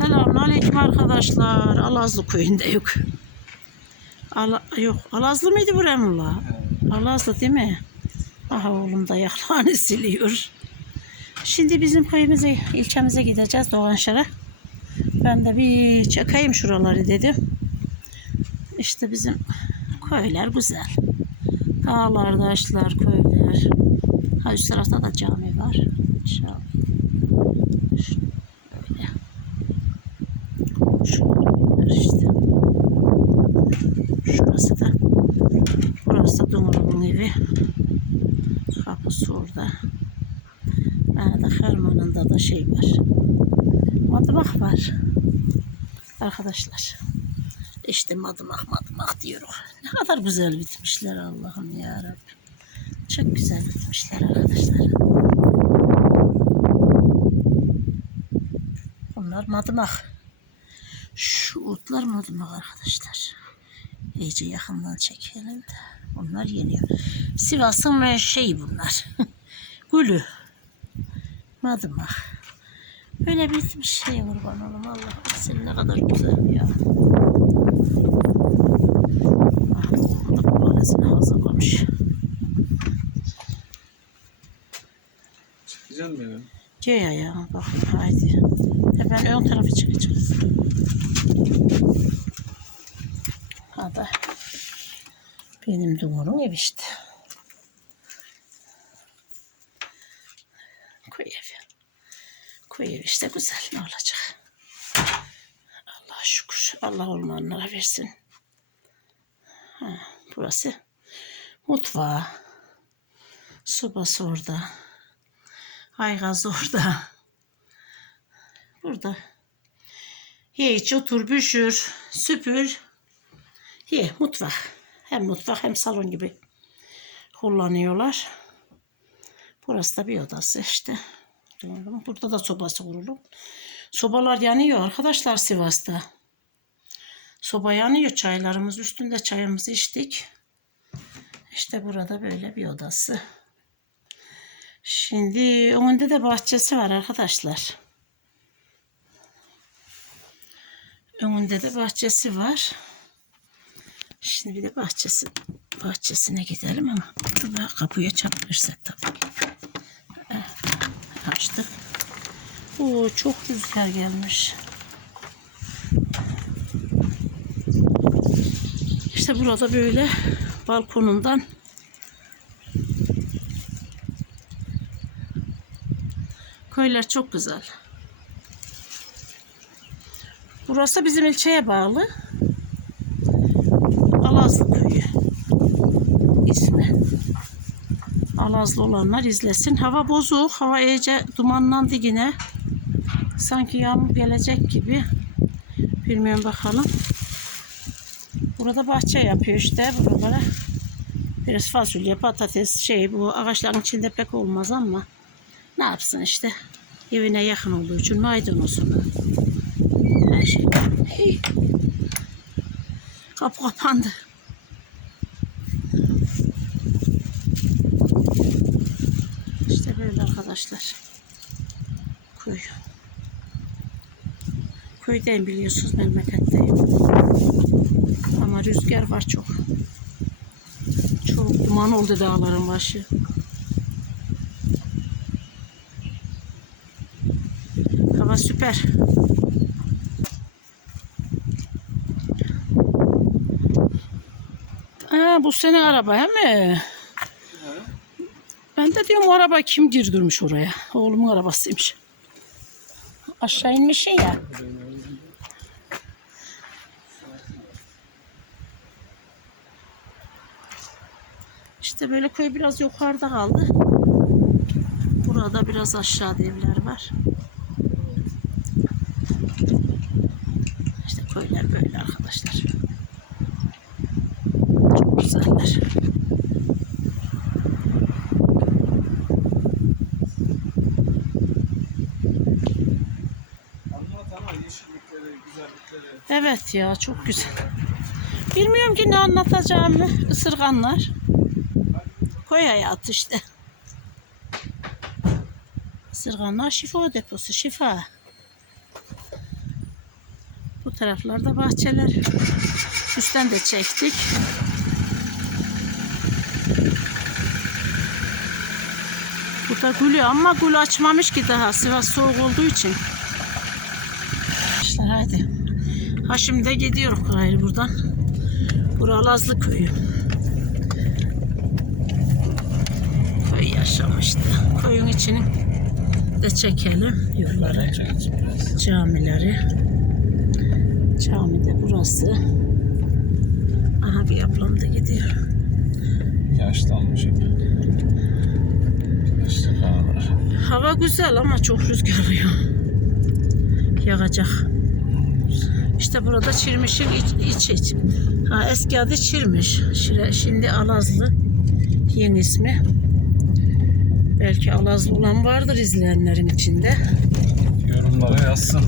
Selamünaleyküm arkadaşlar. Alazlı köyündeyiz. Ala, yok, Alazlı mıydı bu Remullah? Alazlı değil mi? Aha oğlum da ayaklarını siliyor. Şimdi bizim köyümüze, ilçemize gideceğiz Doğanşar'a. Ben de bir çekeyim şuraları dedim. İşte bizim köyler güzel. Dağlar, taşlar, köyler. Ha üst tarafta da cami var. İnşallah. Öyle. Şunlar işte. Şurası da. Burası da Dumur'un evi. Kapısı orada. Yani da Herman'ında da şey var. Madımak var. Arkadaşlar. İşte madımak madımak diyoruz. Ne kadar güzel bitmişler Allah'ım ya. Çok güzel bitmişler arkadaşlar. Bunlar madımak. Şu otlar madımak arkadaşlar. İyice yakından çekelim de. Bunlar yeniyor. Sivas'ın ve şey bunlar. Gülü. Madımak. Böyle bitmiş şey kurban oğlum. Allah sen ne kadar güzel ya. Babaannesine hazırlamış. Çıkacaksın benim. Gel ya bakın haydi. E ben ön tarafı çıkacağım. Hadi. Benim dumurun ev işte. Koy evi. Koy ev işte güzel ne olacak. Allah olmayanlara versin. Ha, burası mutfağı. Sobası orada. Aygaz orada. Burada. Ye iç otur pişir, süpür. Ye mutfak. Hem mutfak hem salon gibi kullanıyorlar. Burası da bir odası işte. Burada da sobası kurulu. Sobalar yanıyor arkadaşlar Sivas'ta. Soba yanıyor. Çaylarımız üstünde çayımızı içtik. İşte burada böyle bir odası. Şimdi önünde de bahçesi var arkadaşlar. Önünde de bahçesi var. Şimdi bir de bahçesi bahçesine gidelim ama burada kapıya çarpırsak tabii. Açtık. Oo, çok rüzgar gelmiş. İşte burada böyle balkonundan Köyler çok güzel. Burası bizim ilçeye bağlı. Alazlı köyü. ismi. Alazlı olanlar izlesin. Hava bozuk. Hava iyice dumanlandı yine. Sanki yağmur gelecek gibi. Bilmiyorum bakalım. Burada bahçe yapıyor işte buralara. Biraz fasulye, patates, şey bu ağaçların içinde pek olmaz ama ne yapsın işte. Evine yakın olduğu için maydanozunu. Her şey. Hey. Kapı kapandı. İşte böyle arkadaşlar. Köy. Köydeyim biliyorsunuz memleketteyim. Ama rüzgar var çok. Çok duman oldu dağların başı. Hava süper. Ha, bu senin araba he mi? Ben de diyorum o araba kim girdirmiş oraya? Oğlumun arabasıymış. Aşağı inmişsin ya. İşte böyle köy biraz yukarıda kaldı. Burada biraz aşağıda evler var. İşte köyler böyle arkadaşlar. Çok güzeller. Evet ya çok güzel. Bilmiyorum ki ne anlatacağımı. Isırganlar. Koy hayatı işte. Sırganlar şifa deposu şifa. Bu taraflarda bahçeler. Üstten de çektik. Bu da gülü ama gül açmamış ki daha. Sivas soğuk olduğu için. İşte hadi. Ha şimdi de gidiyoruz gayrı buradan. Buralazlı köyü. Köy yaşamıştı. Köyün içini de çekelim. Yolları, camileri. Cami de burası. Aha bir ablam da gidiyor. Yaşlanmış hep. Yaşlı. Hava güzel ama çok rüzgarlı ya. Yağacak. İşte burada Çirmiş'in iç, iç, iç. Ha, eski adı Çirmiş. Şimdi Alazlı. Yeni ismi. Belki Alazlı olan vardır izleyenlerin içinde. Yorumlara yazsın.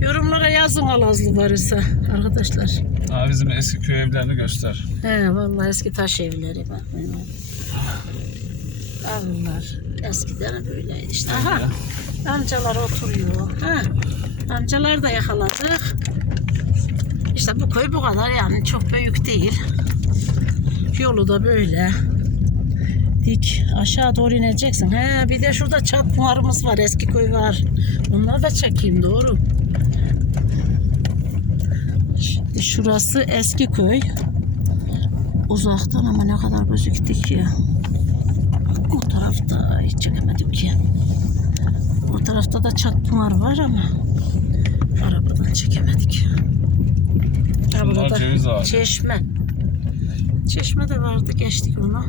Yorumlara yazın Alazlı varsa arkadaşlar. Ha, bizim eski köy evlerini göster. He vallahi eski taş evleri bak. Avlular. Eskiden böyleydi işte. Aha. Amcalar oturuyor. Ha. Amcalar da yakaladık. İşte bu köy bu kadar yani çok büyük değil. Yolu da böyle. Dik aşağı doğru ineceksin. He bir de şurada çat pınarımız var. Eski köy var. Onları da çekeyim doğru. Şimdi şurası eski köy. Uzaktan ama ne kadar gözüktü ki. O tarafta hiç çekemedim ki. O tarafta da çatpınar var ama arabadan çekemedik. Şunlar ceviz ağacı. Çeşme. Çeşme de vardı geçtik onu.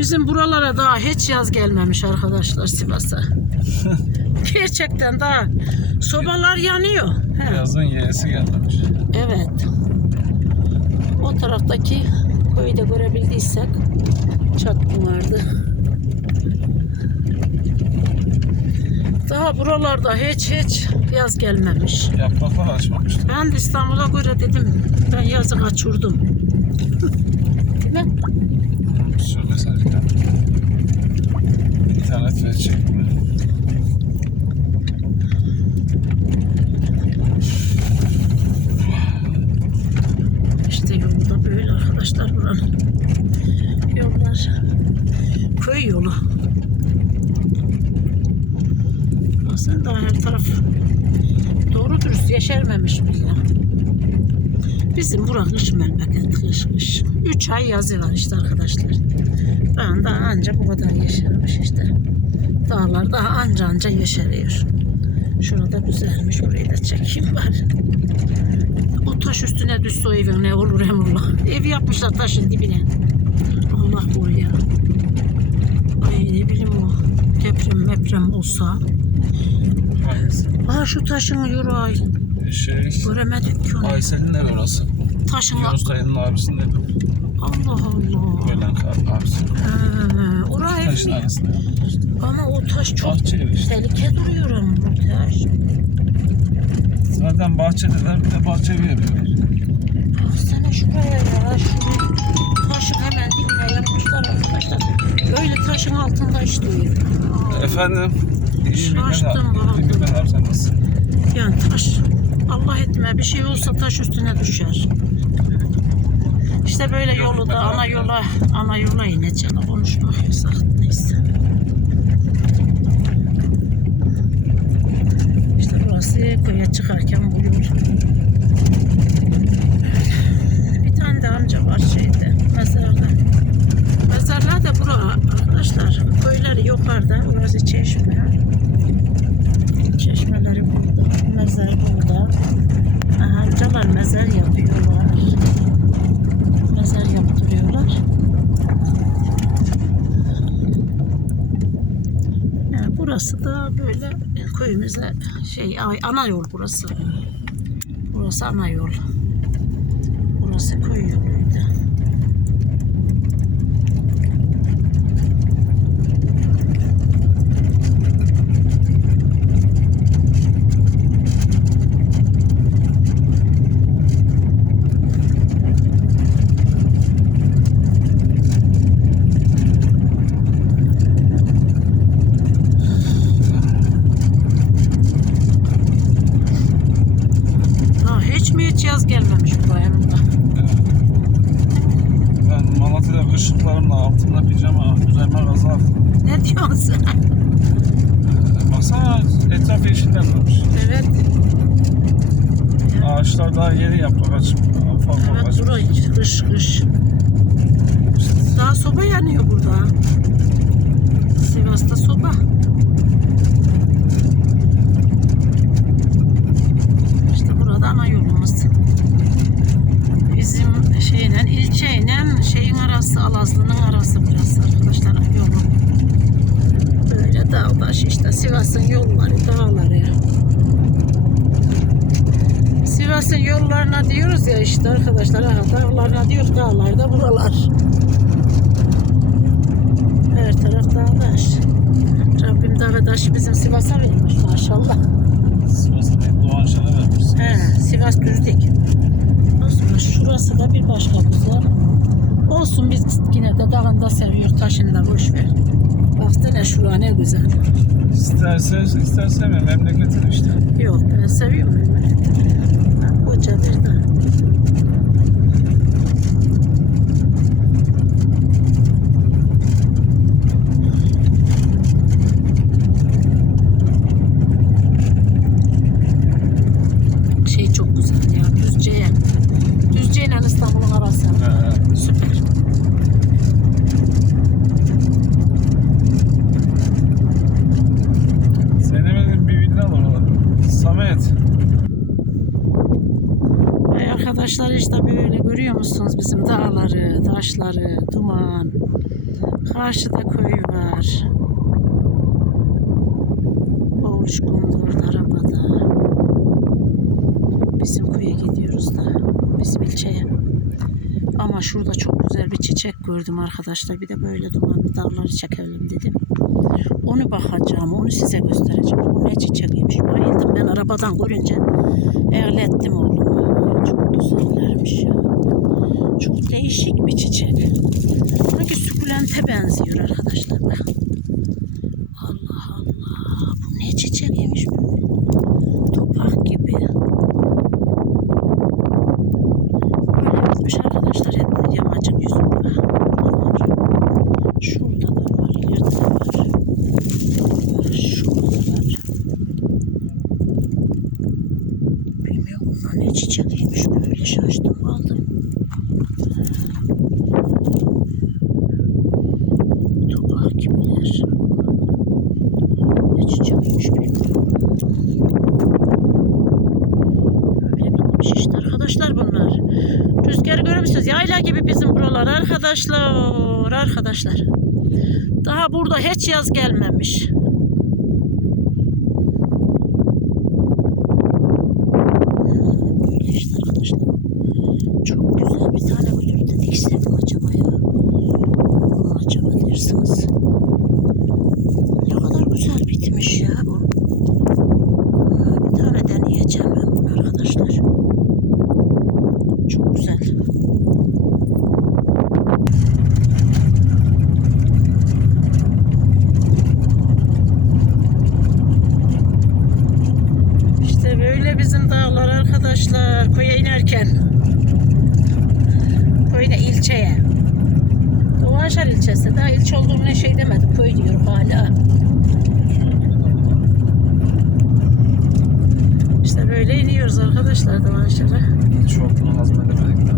Bizim buralara daha hiç yaz gelmemiş arkadaşlar Sivas'a. Gerçekten daha sobalar yanıyor. He. Yazın yeğesi gelmemiş. Evet. O taraftaki köyü de görebildiysek çatlı vardı. Daha buralarda hiç hiç yaz gelmemiş. Yapraklar açmamıştı. Ben de İstanbul'a göre dedim ben yazı kaçırdım. Değil mi? Şu mesaj geldi. İnternet verecek mi? İşte yolu da böyle arkadaşlar buranın. Yollar. Köy yolu. Aslında her taraf doğru dürüst yeşermemiş bile. Bizim bura kış memleket kış kış. Üç ay yazı var işte arkadaşlar. Ben daha anca bu kadar yeşermiş işte. Dağlar daha anca anca yeşeriyor. Şurada güzelmiş. Burayı da çekeyim bari. O taş üstüne düşse o evin ne olur Emrullah. Ev yapmışlar taşın dibine. Allah koruyor. Ay ne bileyim o deprem meprem olsa. Hangisi? Aa şu taşın yürü ay. Şey, Göremedik ki onu. Aysel'in evi orası. Taşın Yunus dayının abisinin evi. Allah Allah. Ölen kar abisi. Ha, oraya Taşın arasında. Ama o taş çok Bahçe evi işte. tehlike duruyor ama bu taş. Zaten bahçedeler bir de bahçe evi yapıyorlar. Baksana şuraya ya. Şurayı taşın hemen dibine yapmışlar arkadaşlar. Öyle taşın altında işte. Aa. Efendim? Şaştım nasılsın? Yani taş Allah etme bir şey olsa taş üstüne düşer. İşte böyle yolu da ana yola ana yola ineceğim. Konuşmak yasak neyse. İşte burası köye çıkarken bu yol. Bir tane de amca var şeyde mezarda. Mezarlar da bura arkadaşlar. Köyleri yukarıda. Burası çeşme. Çeşmeleri burada, mezar burada. Amcalar mezar yapıyorlar. Mezar yaptırıyorlar. Yani burası da böyle köyümüze şey ana yol burası. Burası ana yol. Burası köy yoluydu. Hiç mi hiç yaz gelmemiş buraya Emrullah? Evet. Ben Malatya'da kışlıklarımla altımda pijama, üzerime kazak. Ne diyorsun sen? Ee, Baksana etraf yeşilden durmuş. Evet. Ağaçlar daha yeni yaprak açıp ufak ufak Evet açmış. burayı kış kış. Daha soba yanıyor burada. Sivas'ta soba. İşte burada ana yolumuz. Bizim şeyle ilçeyle şeyin arası Alazlı'nın arası burası arkadaşlar yolu. Böyle dağdaş işte Sivas'ın yolları dağları. Sivas'ın yollarına diyoruz ya işte arkadaşlar dağlarına diyoruz dağlarda buralar. Her taraf dağdaş. Rabbim dağı taşı bizim Sivas'a vermiş maşallah. Sivas'ta değil, Doğan Şen'e vermişsin. He, Sivas düzdük. Aslında şurası da bir başka güzel. Olsun biz yine de dağında seviyoruz taşını da boş ver. Baksana şura ne güzel. İsterse, isterse mi? Memleketin işte. Yok ben seviyorum memleketi. Koca bir de. Şey çok güzel ya Düzce'ye. Düzce ile İstanbul'un arası. Ee, Süper. Zeynep'in bir villa var orada. Samet. Ay arkadaşlar işte böyle görüyor musunuz bizim dağları, taşları, duman. Karşıda köy var. Oğluş orada arabada. Bizim köye gidiyoruz da. Bizim ilçeye. Ama şurada çok güzel bir çiçek gördüm arkadaşlar. Bir de böyle dumanlı dağları çekelim dedim. Onu bakacağım, onu size göstereceğim. Bu ne çiçekiymiş. Bayıldım ben arabadan görünce. Eğlettim oğlumu. Ay, Çok güzellermiş ya. Çok değişik bir çiçek. Sanki sukulente benziyor arkadaşlar. Bak. Allah Allah. Bu ne çiçekiymiş böyle. Topak gibi. Böyle bitmiş arkadaşlar hep yamacın yüzünde. Burada var. Şurada da var. ileride de var. Var, Şurada da var. Bilmiyorum bunlar ne çiçekiymiş böyle şaştım kaldım. Topak gibiler. Ne çiçekiymiş bilmiyorum. Böyle bitmiş işte arkadaşlar bunlar. Rüzgar görüyor musunuz? Yayla gibi bizim buralar arkadaşlar. Arkadaşlar. Daha burada hiç yaz gelmemiş. Böyle işte arkadaşlar. Çok güzel bir tane gülür de diksem mi acaba ya? Ama acaba dersiniz. Ne kadar güzel bitmiş ya bu. Ha, Bir tane deneyeceğim ben bunu arkadaşlar. Çok güzel. İşte böyle bizim dağlar arkadaşlar. Koya inerken. Koyuna ilçeye. Doğaşar ilçesi. Daha ilçe olduğunu şey demedim. Köy diyorum hala. İşte böyle iniyoruz arkadaşlar Doğaşar'a. Çok bunu hazmedemedik de.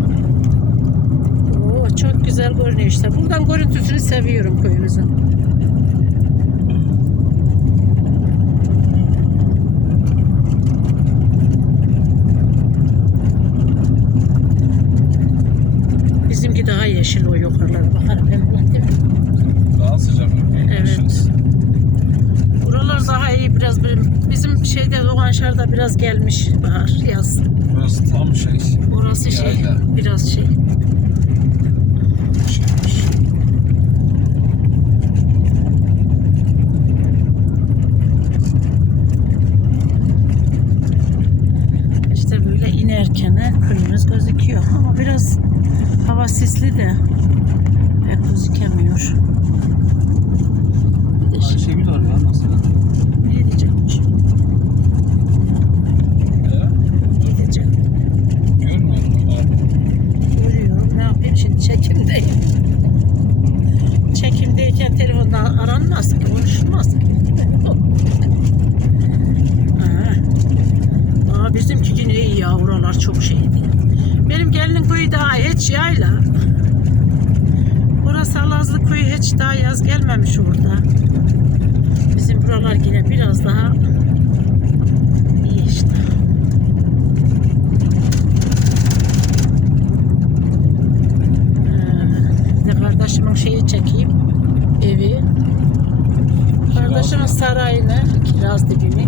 Oo, çok güzel görünüyor işte. Buradan görüntüsünü seviyorum köyümüzün. Bizimki daha yeşil o yukarılara bakarım. Emrullah değil mi? Daha sıcak. Evet. Buralar daha iyi biraz bir- bizim şeyde Doğanşar'da biraz gelmiş bahar yaz. Burası tam şey. Orası şey Yayla. biraz şey. şeymiş. İşte böyle inerken köyümüz gözüküyor. Ama biraz hava sisli de pek gözükemiyor. öyle telefonda aranmaz ki, konuşulmaz. Aa, bizimki yine iyi ya, oralar çok şeydi. Benim gelinin köyü daha hiç yayla. Orası Alazlı köyü hiç daha yaz gelmemiş orada. Bizim buralar yine biraz daha iyi işte. Ee, kardeşimin şeyi çekeyim. Evi. Kardeşimin sarayını, kiraz dibini.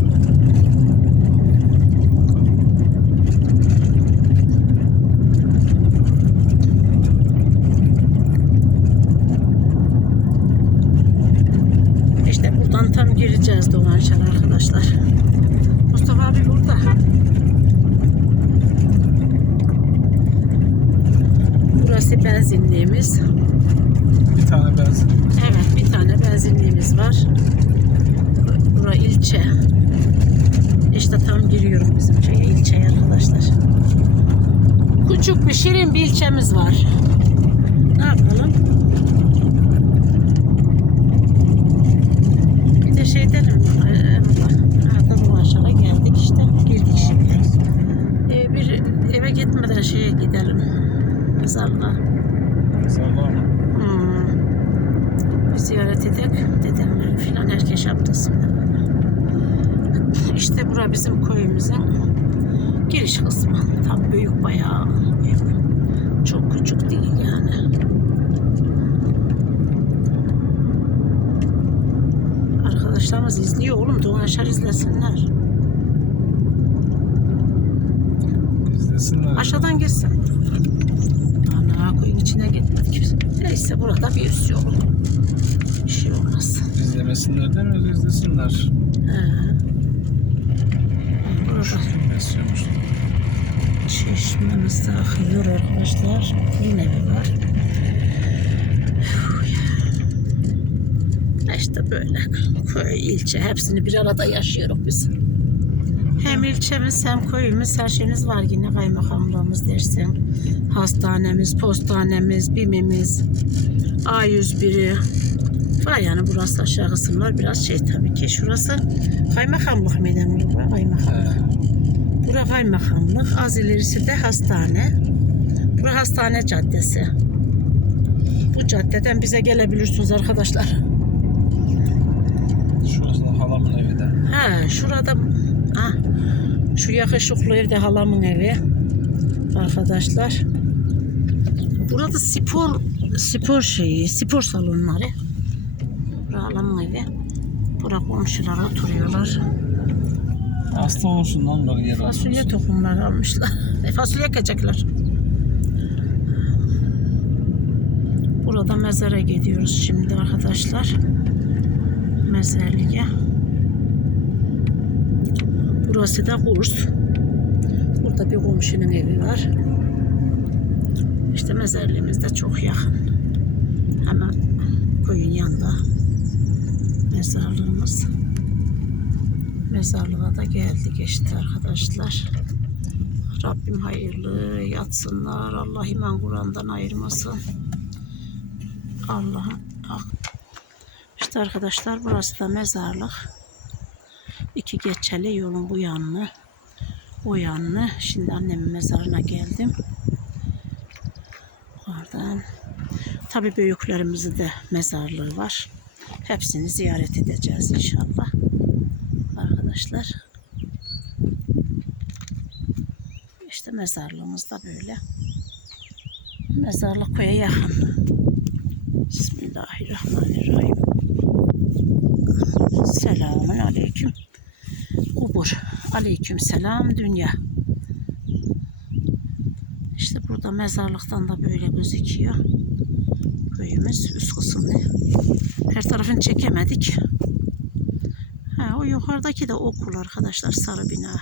şirin bir ilçemiz var. Ne yapalım? Bir de şey derim. Arada dolaşana geldik işte. Girdik şimdi. Ee, bir eve gitmeden şeye gidelim. Mezarlığa. Mezarlar mı? Hmm. Bir ziyaret edek. Dedemleri filan herkes yaptırsın. İşte bura bizim köyümüzün giriş kısmı. Tam büyük bayağı büyük. Çok küçük değil yani. Arkadaşlarımız izliyor oğlum. Doğanşar izlesinler. İzlesinler. Aşağıdan girsin. Ana koyun içine gitmedik. Neyse burada bir üst yol. Bir şey olmaz. İzlemesinler demiyoruz izlesinler. He. Burada Besliyormuş. çeşmemiz de akıyor arkadaşlar. Fırın evi var. İşte böyle köy, ilçe hepsini bir arada yaşıyoruz biz. Hem ilçemiz hem köyümüz her şeyimiz var yine kaymakamlığımız dersin. Hastanemiz, postanemiz, bimimiz, A101'i var yani burası aşağı kısımlar biraz şey tabii ki. Şurası kaymakamlık meydanı bu kaymakamlık. Bura kaymakamlık, az ilerisi de hastane. Bura hastane caddesi. Bu caddeden bize gelebilirsiniz arkadaşlar. Şurası da halamın evi de. Ha, şurada ha, şu yakışıklı evde halamın evi. Arkadaşlar. Burada spor spor şeyi, spor salonları. Bura halamın evi. Bura komşular oturuyorlar. Hasta olursun lan böyle yer Fasulye tohumları almışlar. E, fasulye ekecekler. Burada mezara gidiyoruz şimdi arkadaşlar. Mezarlığa. Burası da kurs. Burada bir komşunun evi var. İşte mezarlığımız da çok yakın. Hemen köyün yanında mezarlığımız. Mezarlığa da geldik işte arkadaşlar. Rabbim hayırlı yatsınlar. Allah iman Kur'an'dan ayırmasın. Allah'ım hak. İşte arkadaşlar burası da mezarlık. İki geçeli yolun bu yanını o yanını. Şimdi annemin mezarına geldim. Oradan tabi büyüklerimizin de mezarlığı var. Hepsini ziyaret edeceğiz inşallah arkadaşlar. İşte mezarlığımız da böyle. Mezarlık köye yakın. Bismillahirrahmanirrahim. Selamun aleyküm. Kubur. Aleyküm selam dünya. İşte burada mezarlıktan da böyle gözüküyor. Köyümüz üst kısmı. Her tarafını çekemedik. Ha, o yukarıdaki de okul arkadaşlar sarı bina.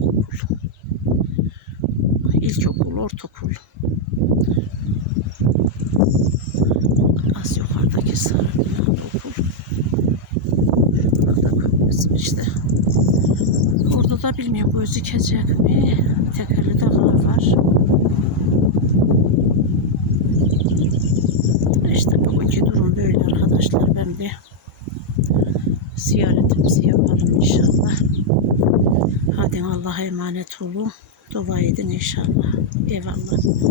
Okul. İlkokul, ortaokul. Az yukarıdaki sarı bina okul. Burada köyümüz işte. Da bilmiyorum gözükecek mi? Tekerli dağlar var. İşte bugünkü durum böyle arkadaşlar. Ben bir ziyaretimizi yapalım inşallah. Hadi Allah'a emanet olun. Dua edin inşallah. Eyvallah.